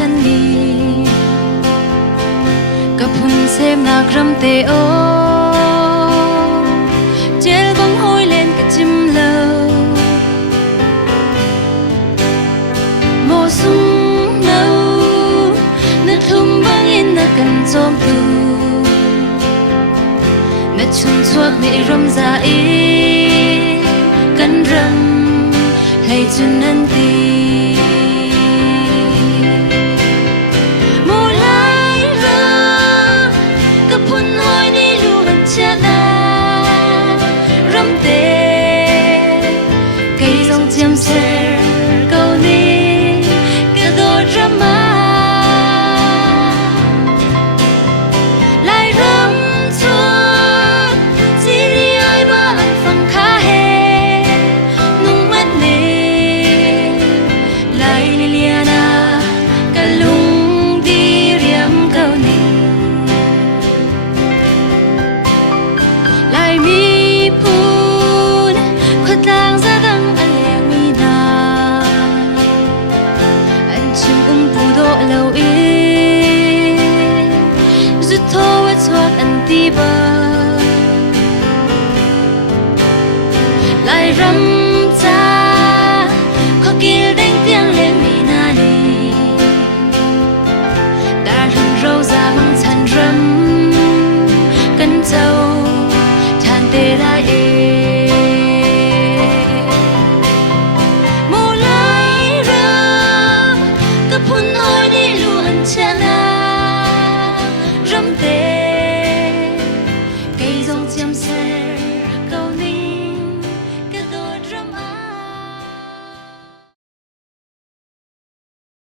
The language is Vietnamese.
thân đi cặp hôn xem nạc râm tê ô chê bóng hôi lên cả chim lâu mô sung nâu nứt thung băng in nà cần trôm tù nứt chung chuộc nị râm ra ý cần râm hay chân năn tì chim sẻ câu ní cái đôi drama lại rắm chuột chỉ đi ai mà anh phăng khá hè nung mắt nè lại Liliana cả lung đi riêng câu ní lại mi phun khuất lang ra lâu ý rút thô với thoát anh ti bờ lại rắm